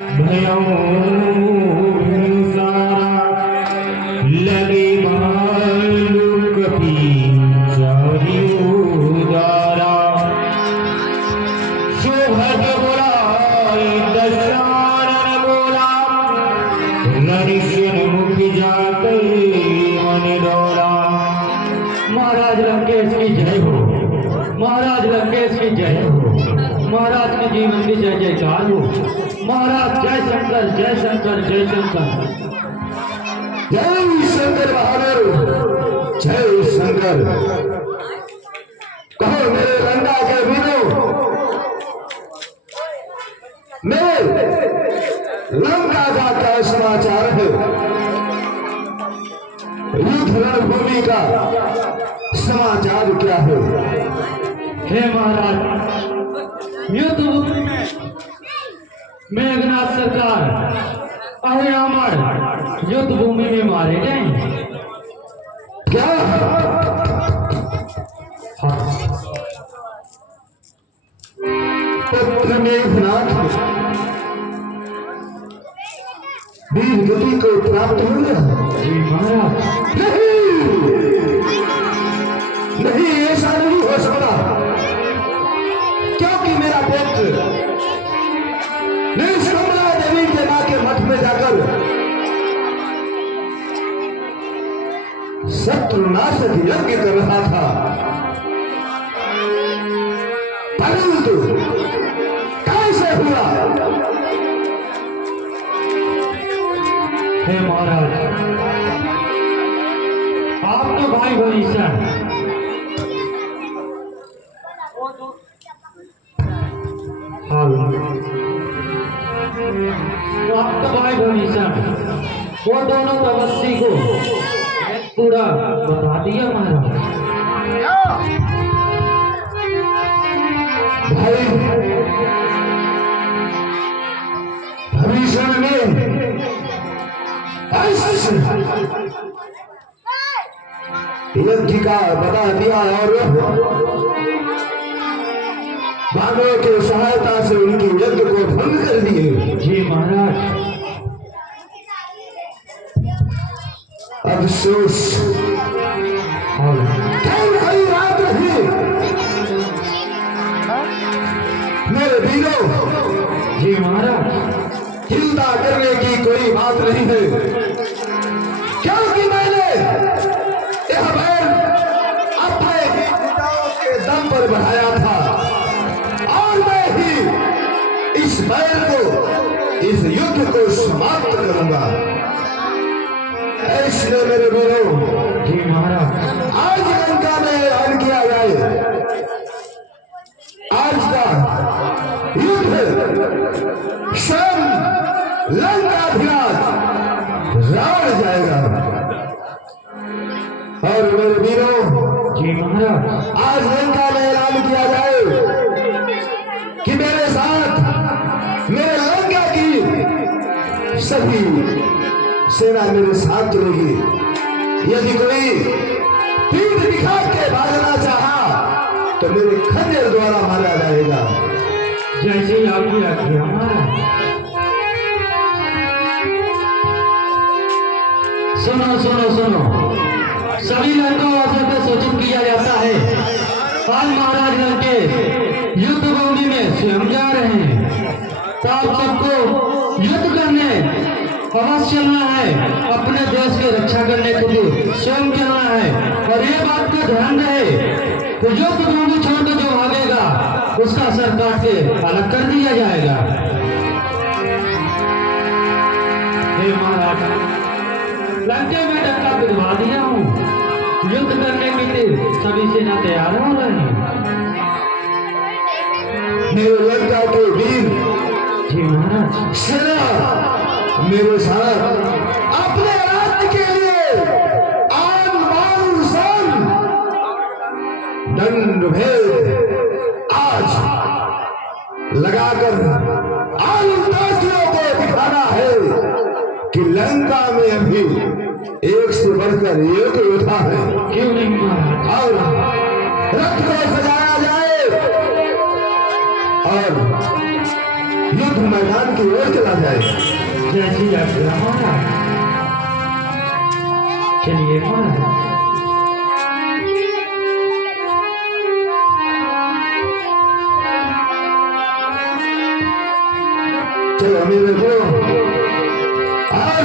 भयो लगे भालू कपी चारियों शोभत बोलाई दशानन बोला लनिशन मुख जाते मन डोला। महाराज लंकेश की जय हो, महाराज लंकेश की जय हो, महाराज के जीवन की जय जयकार हो। महाराज जय शंकर जय शंकर जय शंकर जय शंकर बहादुर जय शंकर। कहो मेरे लंका के वीरों, मेरे लंका का क्या समाचार है? युद्ध रणभूमि का समाचार क्या है? हे महाराज, युद्ध भूमि में मेघनाथ सरकार अरे अमर युद्ध भूमि में मारे गए। क्या पुत्र मेघनाथ वीर गति को प्राप्त हो गया? जी महाराज। नहीं, ऐसा नहीं हो सकता, क्योंकि मेरा पुत्र कमला देवी के मां के मठ में जाकर शत्रुनाशक यज्ञ कर रहा था, परंतु कैसे हुआ? हे महाराज, आप तो भाई भविष्य तो आपका भाई भविष्य वो दोनों तपस्वी को पूरा बता दिया महाराज। भाई भविष्य ने यज्ञ का बता दिया और बानों के सहायता से उनकी यज्ञ को भंग कर दिए। जी महाराज। अफसोस कई रात रही मेरे वीरों। जी महाराज। चिंता करने की कोई बात नहीं है, क्योंकि मैंने यह बैल अपने पिताओं के दम पर बढ़ाया था और मैं ही इस बैल को, इस युद्ध को समाप्त करूंगा। इसलिए मेरे वीरों। जी महाराज। आज लंका में ऐलान किया जाए, आज का युद्ध स्वयं लंकाधिराज रावण जाएगा। और मेरे वीरों। जी महाराज। आज लंका में ऐलान किया जाए कि मेरे साथ, मेरे लंका की सभी सेना मेरे साथ चलेगी। यदि कोई पीठ दिखा के भागना चाहा तो मेरे खंजर द्वारा मारा जाएगा। जैसे ही आपकी आज्ञा महाराज। सुनो सुनो सुनो, सभी लंकावासियों को सूचित किया जाता है आज महाराज लंकेश युद्ध भूमि में स्वयं जा रहे हैं। तो आप सबको युद्ध करने अवश्य चलना है, अपने देश की रक्षा करने के लिए स्वयं चलना है। और ये बात का ध्यान रहे तो युद्ध भूमि छोड़कर जो भागेगा उसका सर काट के अलग कर दिया जाएगा। हे महाराज, लंके में डंका भिजवा दिया हूँ, युद्ध करने के लिए सभी सेना तैयार हो रहे हैं। मेरे लंका के वीर। जी महाराज। सेना मेरे साथ अपने राज्य के लिए आन बान शान दंड भेद आज लगाकर आदिवासियों को दिखाना है कि लंका में अभी एक से बढ़कर एक योद्धा है। क्यों नहीं महाराज? और रथ को सजाया जाए और युद्ध मैदान की ओर चला जाएगा। जैसी आज्ञा महाराज। चलिए महाराज। चलो मेरे को हर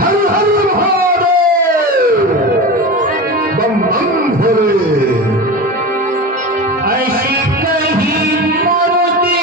हर हर महादेव बम बम भोले। ऐसी कहीं मूर्ति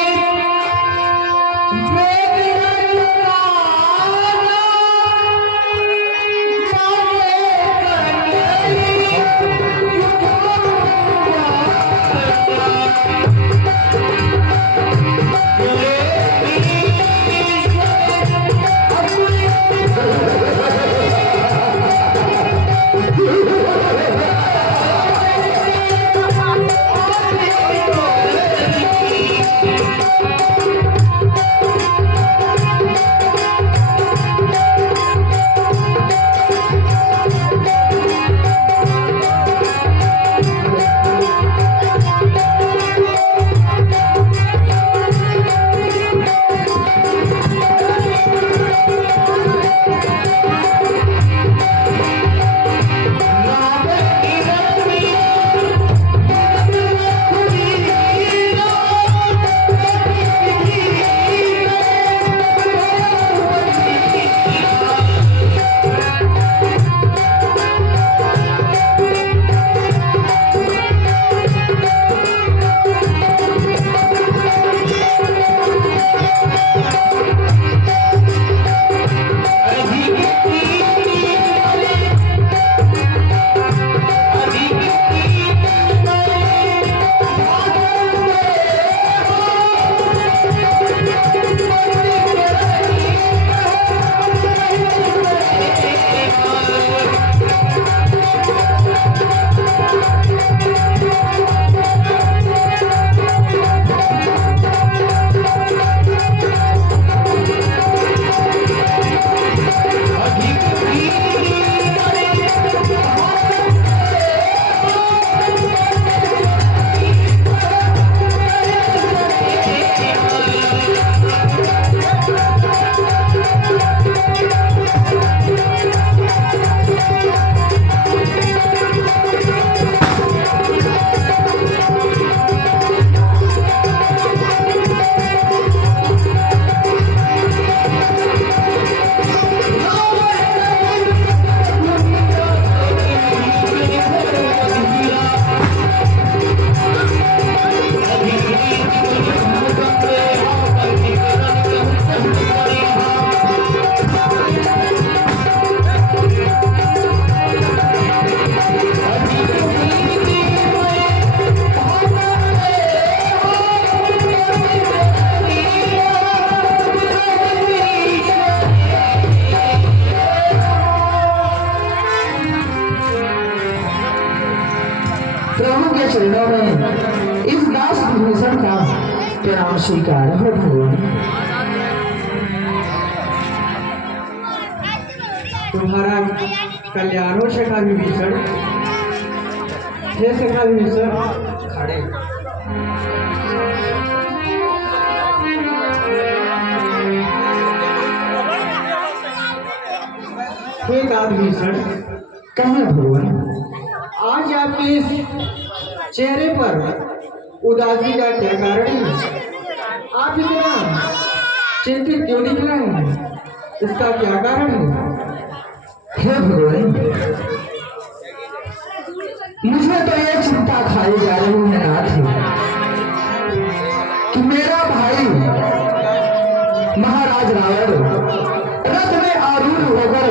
प्रभु के चरणों में इस दास विभूषण का प्रणाम स्वीकार हो भगवान। तुम्हारा कल्याण हो सखा विभीषण। हे सखा विभीषण खड़े। हे दास विभीषण, कहाँ भगवान? आज आपके इस चेहरे पर उदासी का क्या कारण है? आप इतना चिंतित क्यों दिख रहे हैं? इसका क्या कारण है? हे भगवान, मुझे तो ये चिंता खाई जा रही है नाथ कि मेरा भाई महाराज रावण रथ में आरूढ़ होकर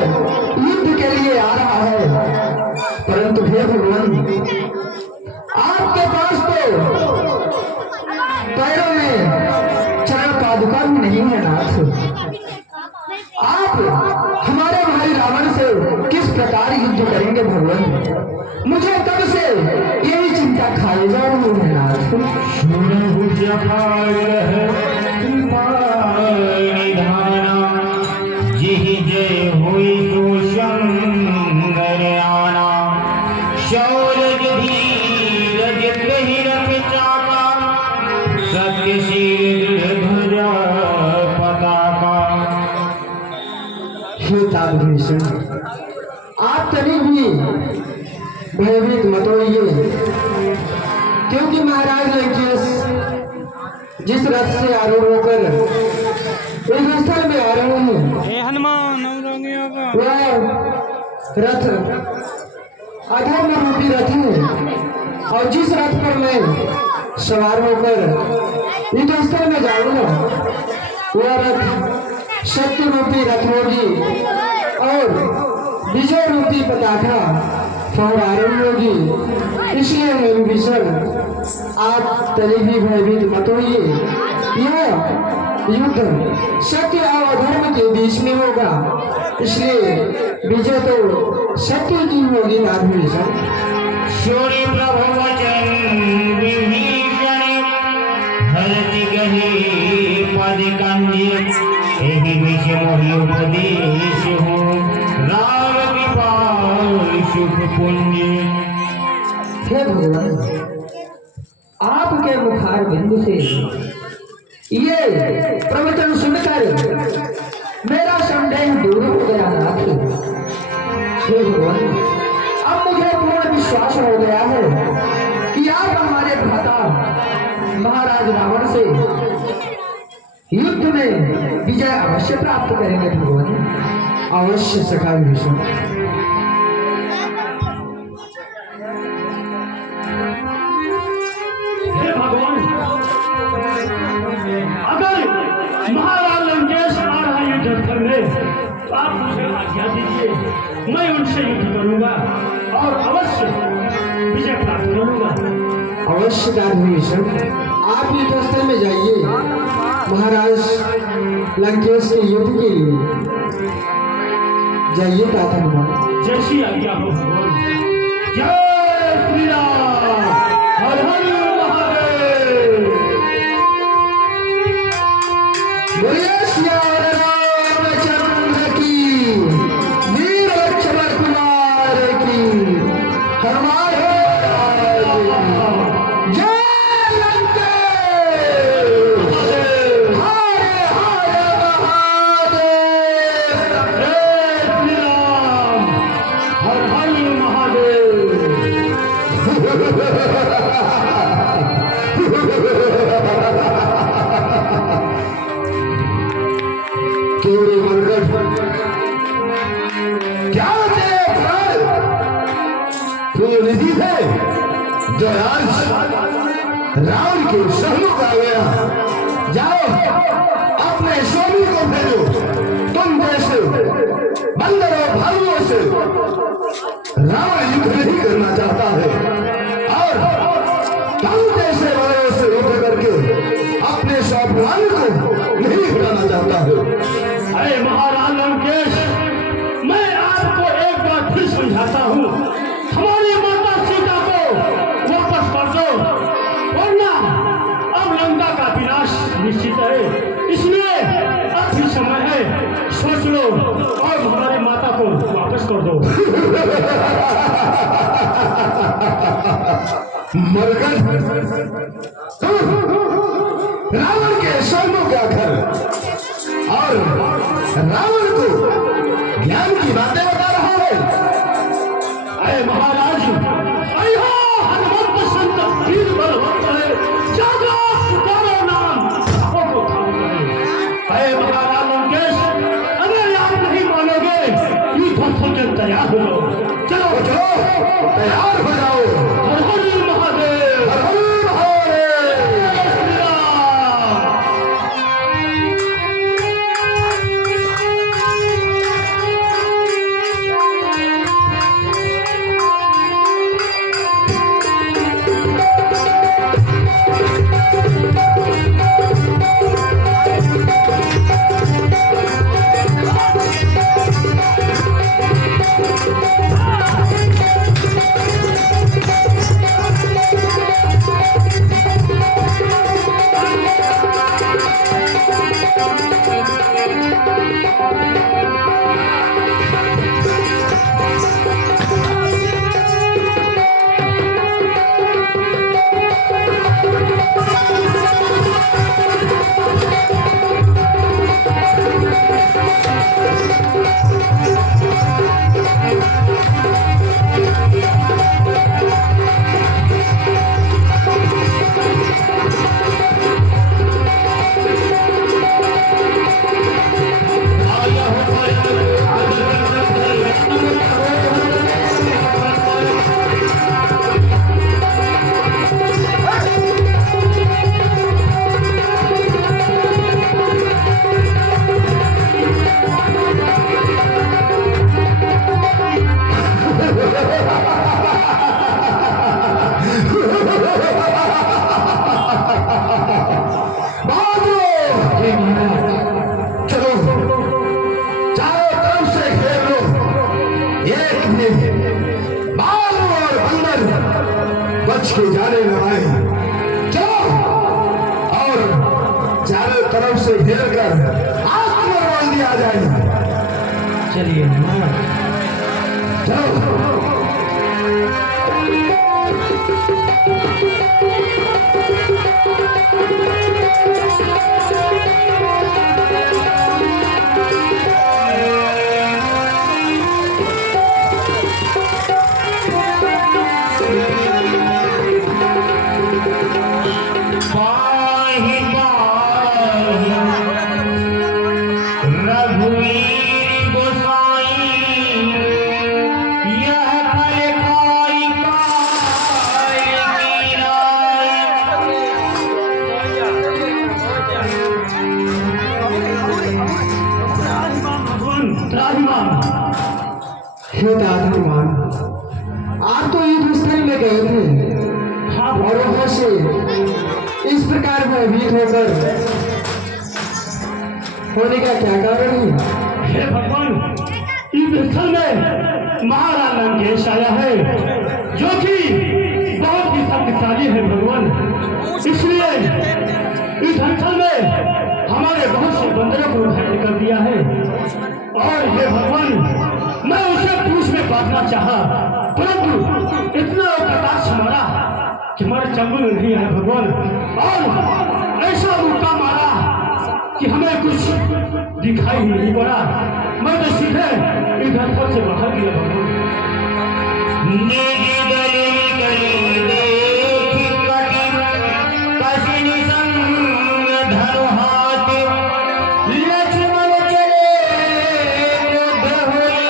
युद्ध के लिए आ रहा है, परंतु हे भगवान, आपके पास तो पैरों में चरण पादुका भी नहीं है नाथ। आप हमारे भाई रावण से किस प्रकार युद्ध करेंगे भगवान? मुझे तब से यही चिंता खाई जा रही है नाथ। जय हुई सुशंकर आना शौर्य धीरज कही रख चाका सत्यशील ध्वजा जनाब भीषण, आप तनिक भी भयभीत मत होइए, क्योंकि महाराज लंकेश जिस रथ से आरूढ़ होकर इस स्थल में आ रहे हैं, वह रथ अधर्म रूपी रथ है, और जिस रथ पर मैं सवार होकर इस स्थल में जाऊंगा, वह रथ सत्य रूपी रथ होगी और विजय रूपी पताका फहरा रही होगी। इसलिए हे विभीषण, आप तनिक भी भयभीत मत होइए। यह युद्ध सत्य और अधर्म के बीच में होगा, इसलिए विजय तो सत्य की होगी ना भीषण। सूर्य प्रभु वचन विभीषण, हरति गही पद कंजी, एहि विष मोहि उपदेश हो, राम कृपाल सुख पुण्य। हे भगवान, आपके मुखार बिंदु से ये प्रवचन सुनकर मेरा संदेह दूर हो गया नाथ। हे भगवान, अब मुझे पूर्ण विश्वास हो गया है कि आप हमारे भ्राता महाराज रावण से युद्ध में विजय अवश्य प्राप्त करेंगे। भगवान अवश्य सखा विभीषण। हे भगवान, अगर महाराज लंकेश आ रहा है युद्ध करने, तो आप मुझे आज्ञा दीजिए, मैं उनसे युद्ध करूंगा और अवश्य विजय प्राप्त करूंगा। अवश्य विभीषण, आप युद्ध स्थल में जाइए, महाराज लंकेश के युद्ध के लिए जाइए। तात हनुमान। जैसी आज्ञा हो भगवान। जय श्री राम, हर हर महादेव। बोलिए सियावर रामचंद्र की, वीर लक्ष्मण कुमार की, हनुमान जय लंकेश, हरे हरे महादेव। जय श्री राम, हर हर महादेव। क्यों रे मनगढ़, क्या तेरे प्राण प्रिय निधि है जो आज रावण के सम्मुख आ गया। जाओ अपने स्वामी को भेजो, तुम जैसे बंदर और भालुओं से रावण युद्ध नहीं करना चाहता है, और तुम जैसे बड़ों से युद्ध करके अपने स्वाभिमान को नहीं घटाना चाहता है। अरे महाराज लंकेश, मैं आपको एक बार फिर समझाता हूँ, हमारी माता सीता को वापस कर दो, वरना अब लंका का विनाश निश्चित है। इसलिए अब भी समय है, सोच लो और हमारी माता को वापस कर दो। मरकट, रावण के सम्मुख आकर और रावण को ज्ञान की बातें बता रहा है। अरे महाराज, अयो हनुमंत संत वीर बलवंत है, जागो पुकारो नाम, आपको उठाओ करे। अरे महाराज लंकेश, अगर आप नहीं मानोगे, युद्ध के तैयार हो जाओ। चलो चलो तैयार हो जाओ। हर हर महादेव, हर हर महादेव। जय श्री राम। आ जाएंगे। चलिए महाराज। चलो। पाहि पाहि रघुवीर गोसाई, यह फल खाई काई त्राहिमाम। हे दाधामान, आप तो युद्ध स्थल में गए थे हाँ और वहां से इस प्रकार भयभीत होकर होने का क्या कारण है? हे भगवान, युद्ध स्थल में महाराज लंकेश आया है जो कि बहुत ही शक्तिशाली है भगवान। इसलिए इस स्थल में हमारे बहुत से बंदरों को घायल कर दिया है। और हे भगवान, मैं उसे पूछ में बांटना चाहा, परंतु इतना कटाक्ष मारा कि हमारे चंगुल में नहीं है भगवान। और ऐसा मुक्का मारा कि हमें कुछ दिखाई ही नहीं पड़ा। मैं तो सीधे इधर पर से बाहर गया भगवान। निज गली गली देखी कटी, कसिनी संग धनु हाथ, लक्ष्मण चले युद्ध होई,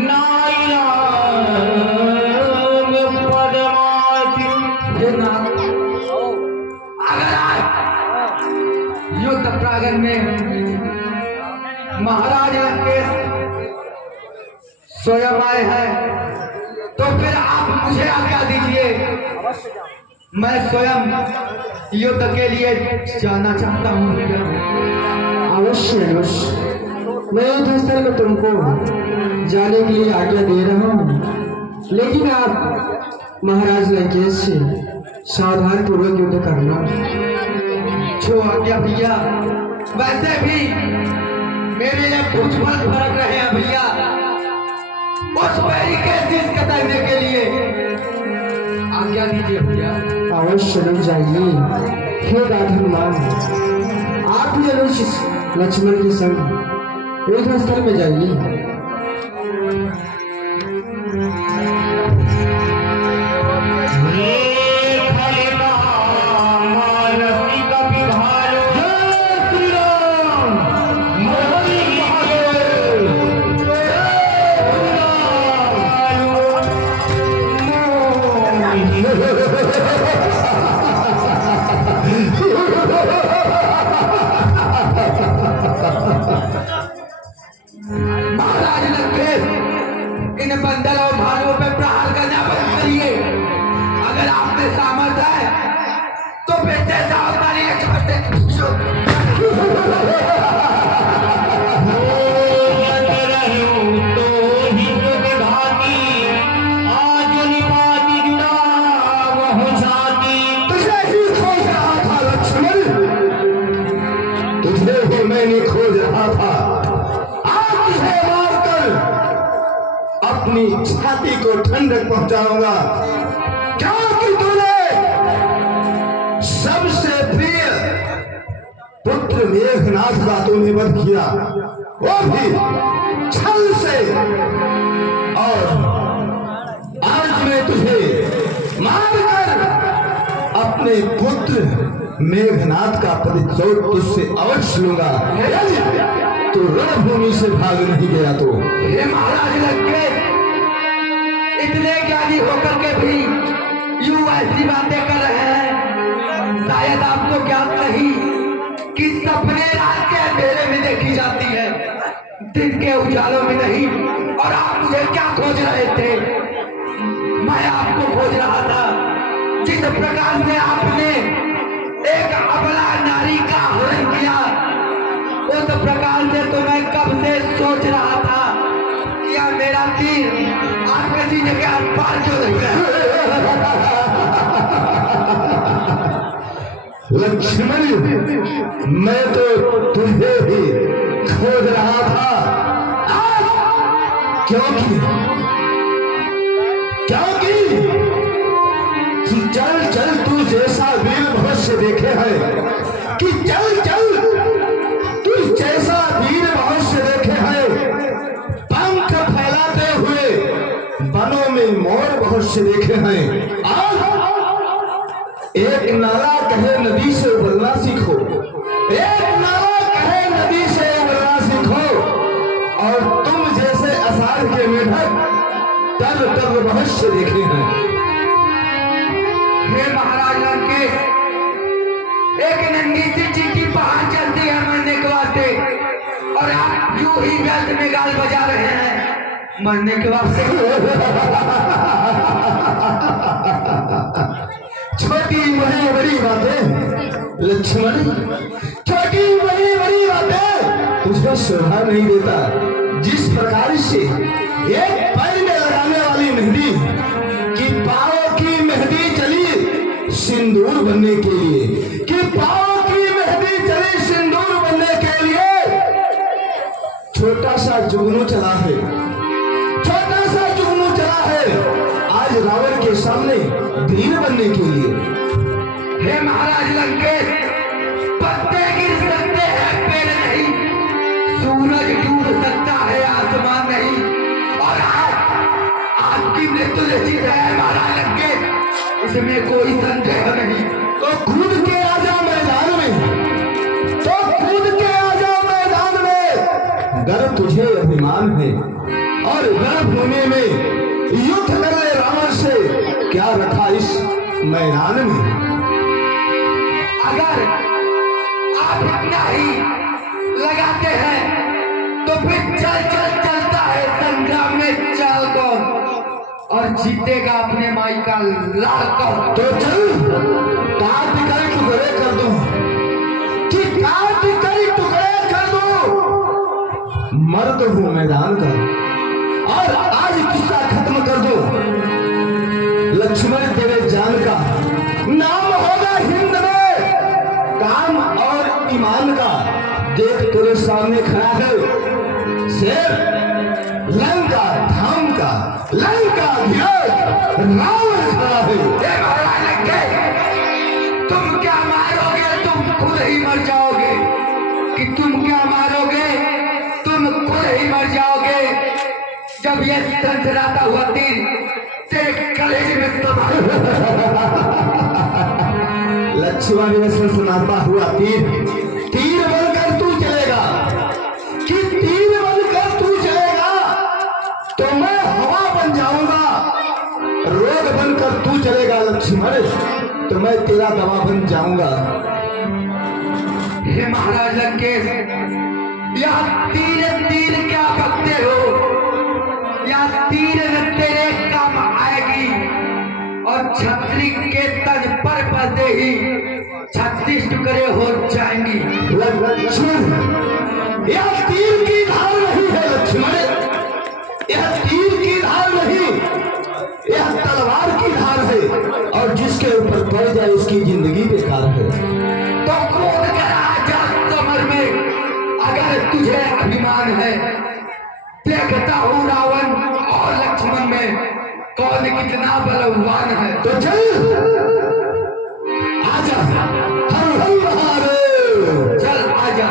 नाई राम पदमाति। हे नाथ, अगर आज युद्ध प्रांगण में महाराज लंकेश स्वयं आए हैं तो फिर आप मुझे आज्ञा दीजिए, मैं स्वयं युद्ध के लिए जाना चाहता हूँ। अवश्य अवश्य, मैं युद्ध स्थल में तुमको जाने के लिए आज्ञा दे रहा हूँ, लेकिन आप महाराज लंकेश से सावधान पूर्वक युद्ध करना। जो आज्ञा भैया। वैसे भी मेरे लिए कुछ फल फर्क रहे हैं भैया, उस बैरी के शीश कतरने के लिए आज्ञा दीजिए भैया। अवश्य रुक जाइए। हे राधनमान, आप भी अनुचित लक्ष्मण के संग युद्ध स्थल में जाइए। महाराज लंकेश, इन बंदर और भालुओं पे प्रहार करना बंद करिए। अगर आप में सामर्थ्य है तो फिर जैसा हमारी मैंने खोज रहा था। आज तुझे मारकर अपनी छाती को ठंडक पहुंचाऊंगा, क्योंकि तूने सबसे प्रिय पुत्र मेघनाथ का तूने वध किया, वो भी छल से। और आज मैं तुझे मारकर अपने पुत्र मेघनाथ का प्रतिशोध तुझसे अवश्य लूंगा। तो रणभूमि से भाग नहीं गया तो। हे महाराज लंकेश, इतने ज्ञानी होकर के भी यूं ऐसी बातें कर रहे हैं। शायद आपको ज्ञात नहीं कि सपने रात के अंधेरे में देखी जाती है, दिन के उजालों में नहीं। और आप मुझे क्या खोज रहे थे? मैं आपको खोज रहा था। जिस प्रकार से आपने एक अबला नारी का हरण किया, उस प्रकार से तो मैं कब से सोच रहा था कि यह मेरा तीर आपके सीने के आर पार क्यों नहीं गया। लक्ष्मण, मैं तो तुझे ही खोज रहा था। क्योंकि चल चल तू जैसा वीर भविष्य देखे हैं कि चल चल तू जैसा वीर भविष्य देखे हैं, पंख फैलाते हुए वनों में मोर भविष्य देखे हैं। आज एक नारा कहे नदी से उबलना सीखो, एक नारा कहे नदी से उबलना सीखो, और तुम जैसे आषाढ़ के मेढक तब तब भविष्य देखे हैं। हे महाराज लंकेश, एक नंगी सी चिट्ठी बाहर चलती है मरने के वास्ते, और आप यूं ही व्यर्थ में गाल बजा रहे हैं मरने के वास्ते। छोटी बड़ी बड़ी बातें लक्ष्मण, छोटी बड़ी बड़ी बातें तुझको शोभा नहीं देता। जिस प्रकार से एक पैर में लगाने वाली मेहंदी कि पाँव की मेहंदी चली सिंदूर बनने के लिए, कि पाँव की मेहंदी चली सिंदूर बनने के लिए, छोटा सा जुगनू चला है, छोटा सा जुगनू चला है आज रावण के सामने वीर बनने के लिए। हे महाराज लंकेश, पत्ते गिर सकते हैं पेड़ नहीं, सूरज डूब सकता है आसमान नहीं, और आपकी मृत्यु निश्चित है महाराज लंकेश, इसमें कोई संदेह नहीं। तो कूद के आ जाओ मैदान में, तो कूद के आ जाओ मैदान में, गर्व तुझे अभिमान है, और गर्व होने में युद्ध कर ले रावण से, क्या रखा इस मैदान में। अगर आप इतना ही लगाते हैं तो फिर चलता है संग्राम में चाल कौन, और जीतेगा अपने माई का लाल कौन। तो चल काट कर टुकड़े कर दो, कि काट कर टुकड़े कर दो, मर्द हूं मैदान का, और आज किस्सा खत्म कर दो। लक्ष्मण तेरे जान का नाम होगा हिंद में, काम और ईमान का। देख तेरे सामने खड़ा है शेर, लंका धाम का, लंका रावण खड़ा है। तुम क्या मारोगे, तुम खुद ही मर जाओगे, कि तुम क्या मारोगे, तुम खुद ही मर जाओगे, जब ये संसराता हुआ तीर तेरे कलेजे में लक्ष्मण ने सनसनाता हुआ तीर, तीर बनकर तू चलेगा, कि तीर बनकर तू चलेगा, तो मैं हवा बन जाऊंगा, रोग बनकर तू चलेगा लक्ष्मण, तो मैं तेरा दवा बन जाऊंगा। हे महाराज लंकेश, यह तीर तीर क्या बकते हो, यह तीर तेरे काम आएगी, और छतरी के तज पर बदे ही 36 टुकड़े हो जाएंगी। लक्ष्मण, यह तीर की धार नहीं है लक्ष्मण, यह तीर की धार नहीं, यह तलवार की धार है, और जिसके ऊपर पड़ जाए उसकी जिंदगी बेकार है। तो कूद कर आजा समर में, अगर तुझे अभिमान है। देखता हूँ रावण और लक्ष्मण में कौन कितना बलवान है। तो चल आजा, हर हर महादेव, चल आजा।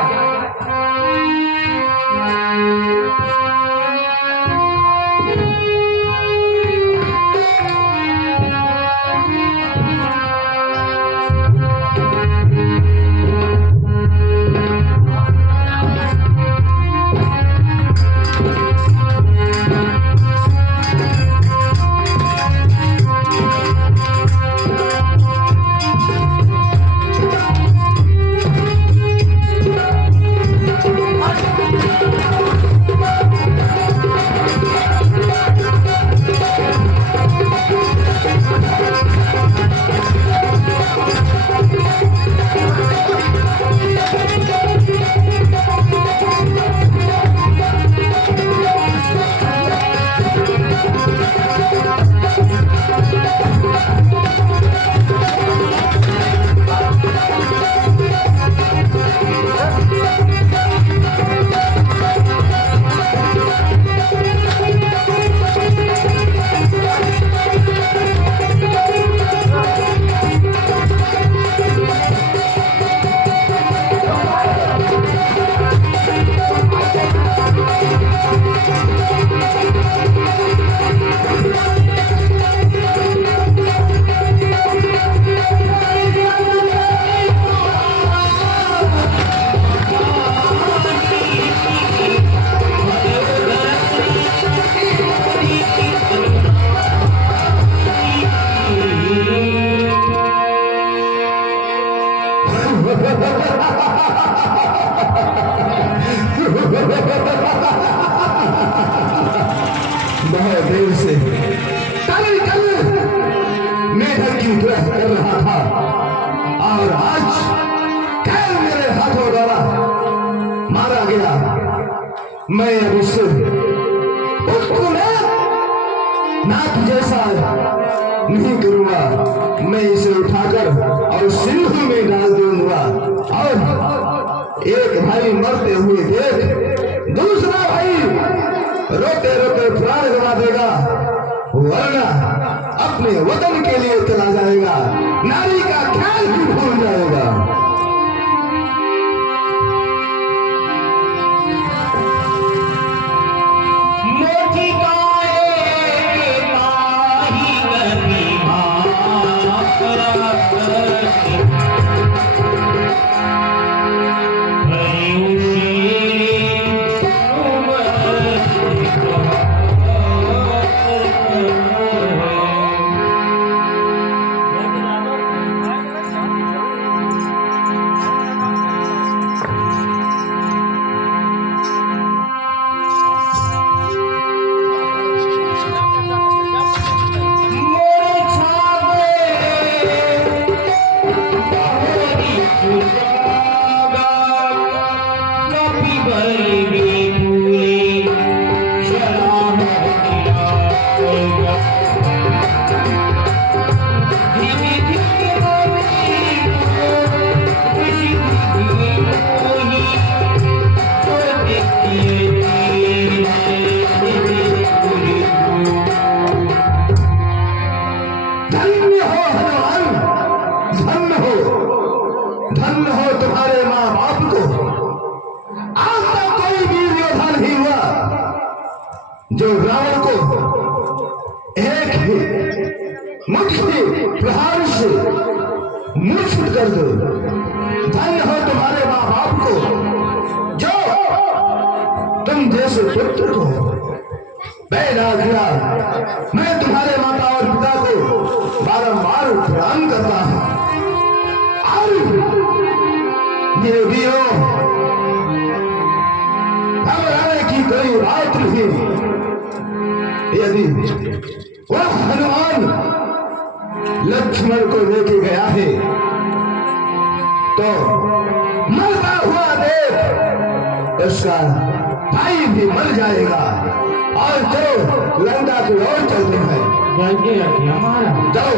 गया, मैं अब उससे उसको नाथ जैसा नहीं करूंगा। मैं इसे उठाकर और सिंधु में डाल दूंगा और एक भाई मरते हुए देख दूसरा भाई रोते रोते प्राण गवा देगा, वरना अपने वतन के लिए चला जाएगा, नारी का ख्याल भी भूल जाएगा। मोटी काहे माही कभी धन्य हो तुम्हारे माँ बाप को। आज तक कोई वीर योद्धा नहीं हुआ जो रावण को एक ही मुट्ठी प्रहार से मूर्छित कर दो। धन्य हो तुम्हारे माँ बाप को जो तुम जैसे पुत्र को पैदा किया। मैं तुम्हारे माता और पिता को बारंबार प्रणाम करता हूँ। मेरे वीरों, घबराने की कोई बात नहीं। यदि वह हनुमान लक्ष्मण को लेके गया है तो मरता हुआ देख उसका भाई भी मर जाएगा। और चलो लंका की ओर चलते हैं। जाइए हमारा जाओ।